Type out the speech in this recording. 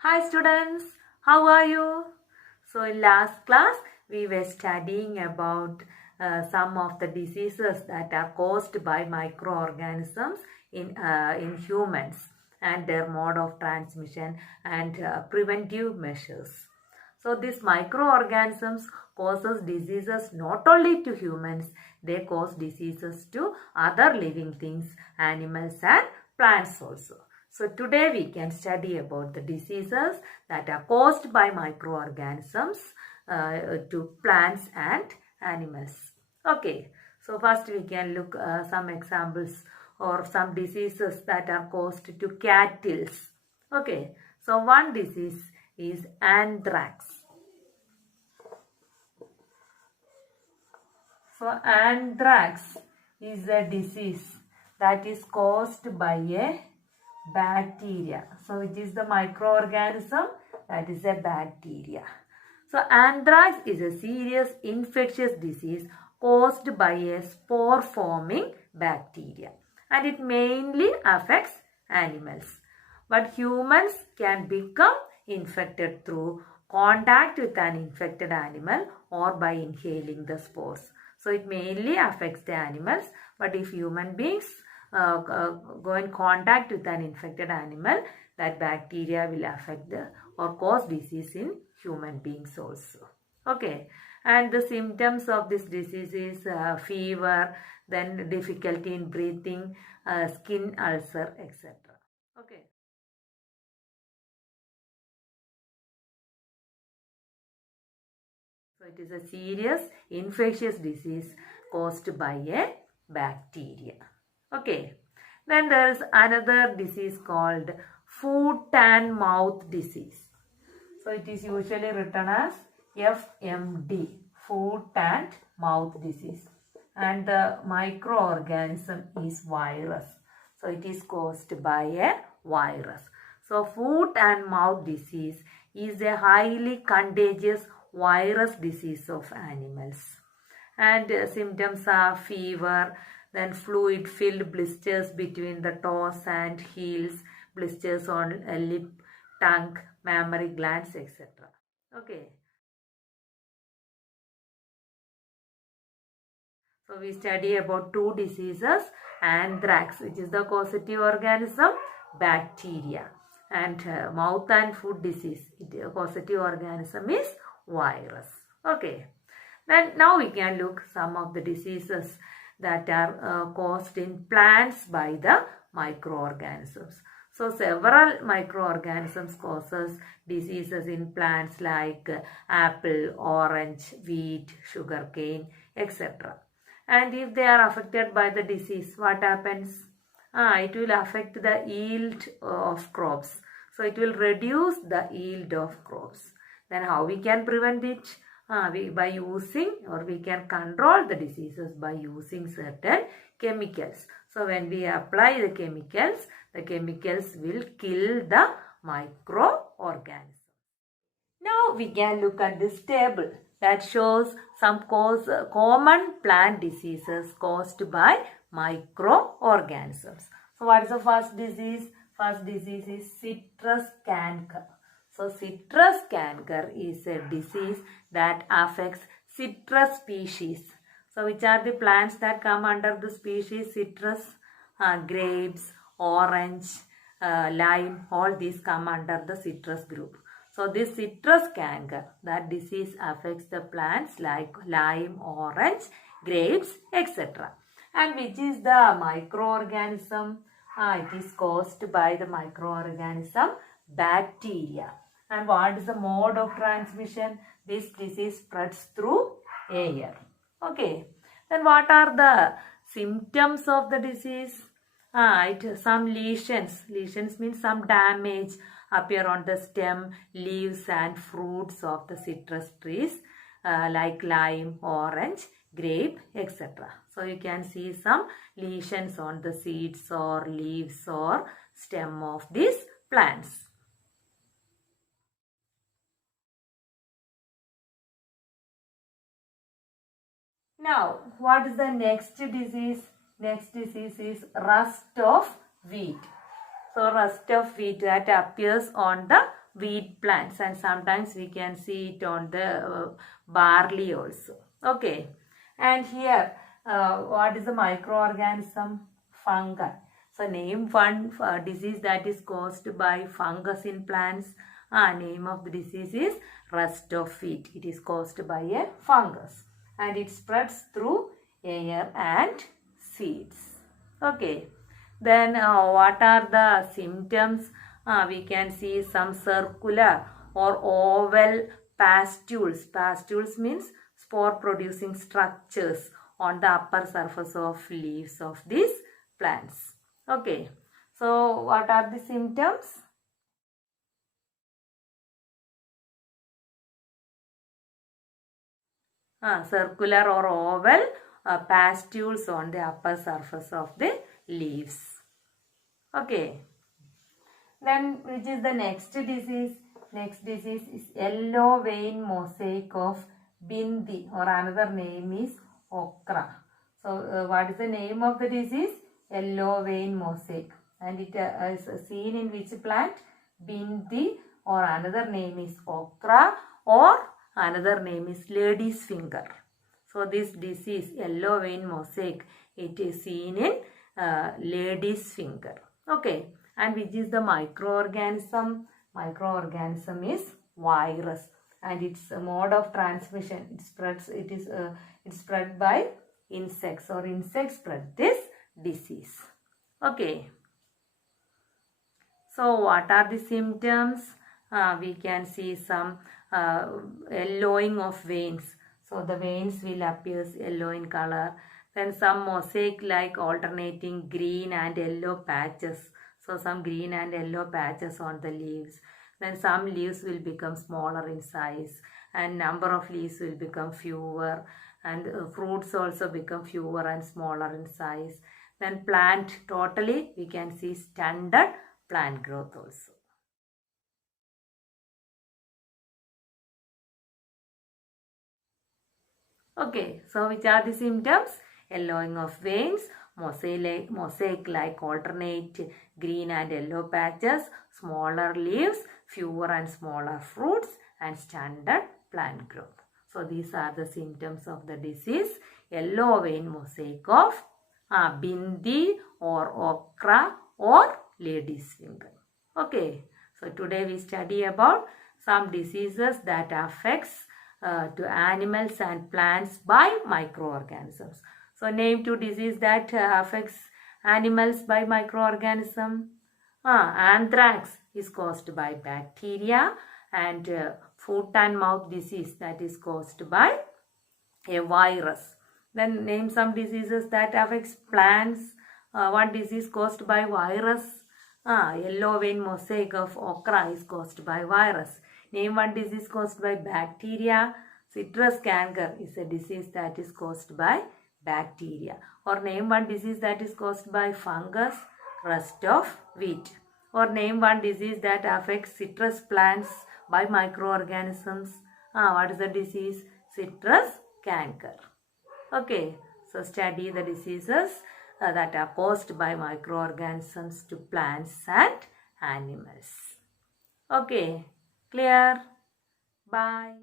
Hi students, how are you? So in last class we were studying about some of the diseases that are caused by microorganisms in humans and their mode of transmission and preventive measures. So these microorganisms causes diseases not only to humans, they cause diseases to other living things, animals and plants also. So today we can study about the diseases that are caused by microorganisms to plants and animals. Okay, so first we can look some examples or some diseases that are caused to cattle. Okay, so one disease is anthrax. So anthrax is a disease that is caused by a bacteria. So which is the microorganism? That is a bacteria. So anthrax is a serious infectious disease caused by a spore forming bacteria and it mainly affects animals. But humans can become infected through contact with an infected animal or by inhaling the spores. So it mainly affects the animals, but if human beings go in contact with an infected animal, that bacteria will affect or cause disease in human beings also. Okay, and the symptoms of this disease is fever, then difficulty in breathing, skin ulcer, etc. Okay. So it is a serious infectious disease caused by a bacteria. Okay. Then there is another disease called foot and mouth disease. So it is usually written as FMD, foot and mouth disease. And the microorganism is virus. So it is caused by a virus. So foot and mouth disease is a highly contagious virus disease of animals. And symptoms are fever, then fluid filled blisters between the toes and heels, blisters on lip, tongue, mammary glands, etc. Okay. So we study about two diseases, anthrax, which is the causative organism, bacteria, and mouth and foot disease, the causative organism is virus. Okay. Then now we can look some of the diseases that are caused in plants by the microorganisms. So several microorganisms causes diseases in plants like apple, orange, wheat, sugarcane, etc. And if they are affected by the disease, what happens? It will affect the yield of crops. So it will reduce the yield of crops. Then how we can prevent it? By using, or we can control the diseases by using certain chemicals. So when we apply the chemicals will kill the microorganisms. Now we can look at this table that shows some common plant diseases caused by microorganisms. So what is the first disease? First disease is citrus canker. So citrus canker is a disease that affects citrus species. So which are the plants that come under the species citrus? Grapes, orange, lime, all these come under the citrus group. So this citrus canker, that disease affects the plants like lime, orange, grapes, etc. And which is the microorganism? It is caused by the microorganism bacteria. And what is the mode of transmission? This disease spreads through air. Okay. Then what are the symptoms of the disease? Some lesions. Lesions means some damage appear on the stem, leaves and fruits of the citrus trees like lime, orange, grape, etc. So you can see some lesions on the seeds or leaves or stem of these plants. Now, what is the next disease? Next disease is rust of wheat. So rust of wheat that appears on the wheat plants, and sometimes we can see it on the barley also. Okay. And here, what is the microorganism? Fungi. So name one disease that is caused by fungus in plants. Name of the disease is rust of wheat. It is caused by a fungus and it spreads through air and seeds. Okay. Then what are the symptoms? We can see some circular or oval pastules. Pastules means spore producing structures on the upper surface of leaves of these plants. Okay. So what are the symptoms? Circular or oval pastules on the upper surface of the leaves. Okay. Then which is the next disease? Next disease is yellow vein mosaic of Bindi, or another name is okra. So what is the name of the disease? Yellow vein mosaic, and it is seen in which plant? Bindi, or another name is okra, or another name is lady's finger. So this disease, yellow vein mosaic, it is seen in lady's finger. Okay. And which is the microorganism? Microorganism is virus, and its mode of transmission, it is spread by insects, or insects spread this disease. Okay. So what are the symptoms? We can see some yellowing of veins. So the veins will appear yellow in color. Then some mosaic like alternating green and yellow patches. So some green and yellow patches on the leaves. Then some leaves will become smaller in size, and number of leaves will become fewer, and fruits also become fewer and smaller in size. Then plant, totally we can see stunted plant growth also. Okay, so which are the symptoms? Yellowing of veins, mosaic-like alternate green and yellow patches, smaller leaves, fewer and smaller fruits, and stunted plant growth. So these are the symptoms of the disease, yellow vein mosaic of Bindi or okra or lady's finger. Okay, so today we study about some diseases that affects to animals and plants by microorganisms. So name two diseases that affects animals by microorganism. Anthrax is caused by bacteria, and foot and mouth disease, that is caused by a virus. Then name some diseases that affects plants. One disease caused by virus. Yellow vein mosaic of okra is caused by virus. Name one disease caused by bacteria. Citrus canker is a disease that is caused by bacteria. Or name one disease that is caused by fungus, rust of wheat. Or name one disease that affects citrus plants by microorganisms. What is the disease? Citrus canker. Okay, so study the diseases that are caused by microorganisms to plants and animals. Okay, clear? Bye.